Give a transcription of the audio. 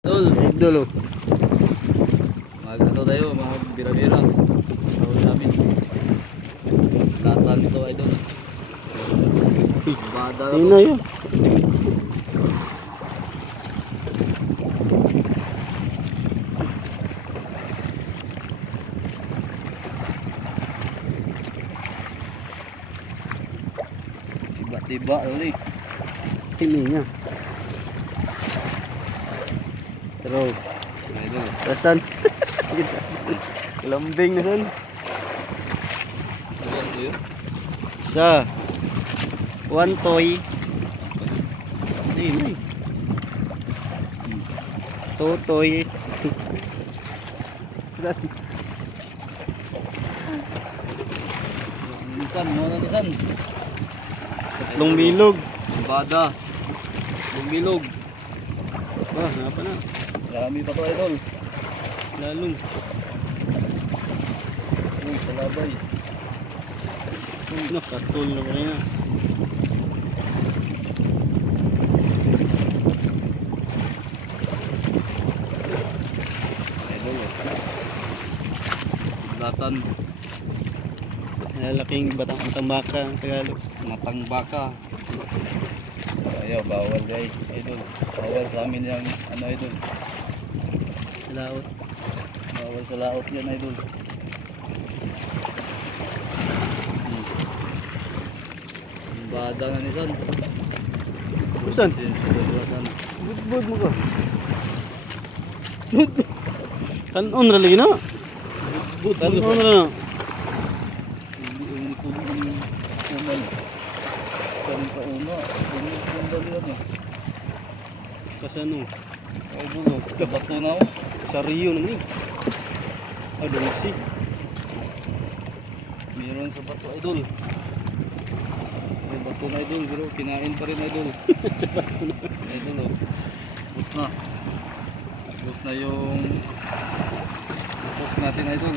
Idol, Idol oh. magkano tayo mga bira-bira. Sahod namin. Latan nito idol. Bada na Ayun to. na yun. Tiba-tiba ulit. Hindi niya. Pero, Idol. tasan. Lambing na san. Ayan to yun. Isa. One toy. Ayun eh. Two toy. Nisan, mga nisan. Tatlong bilog. Bada. Lumilog. Ah, napa na. Marami pa to idol. Lalong. Uy, salabay. Nakatul na pa rin. Idol. Latan. Lalaking batang baka ang Tagalog. Matang baka. Ayaw, bawal guys. Idol. Bawal sa amin yung ano idol. Laot. Bawal sa laot yan idol. Bada na ni San. Saan? San. Budbud mo ka. Kanon ra lagi na. Kanon ra na. Hindi ko yung umal. Kan ka una. Ini yung dali ano. Kasano? Ay dulo. Bato na ako. Sariyo naman eh. Ah, dulce. Meron sa bato idol. May bato na idol. Pero kinain pa rin idol. Idol oh. Bus na. Bus na yung post natin idol.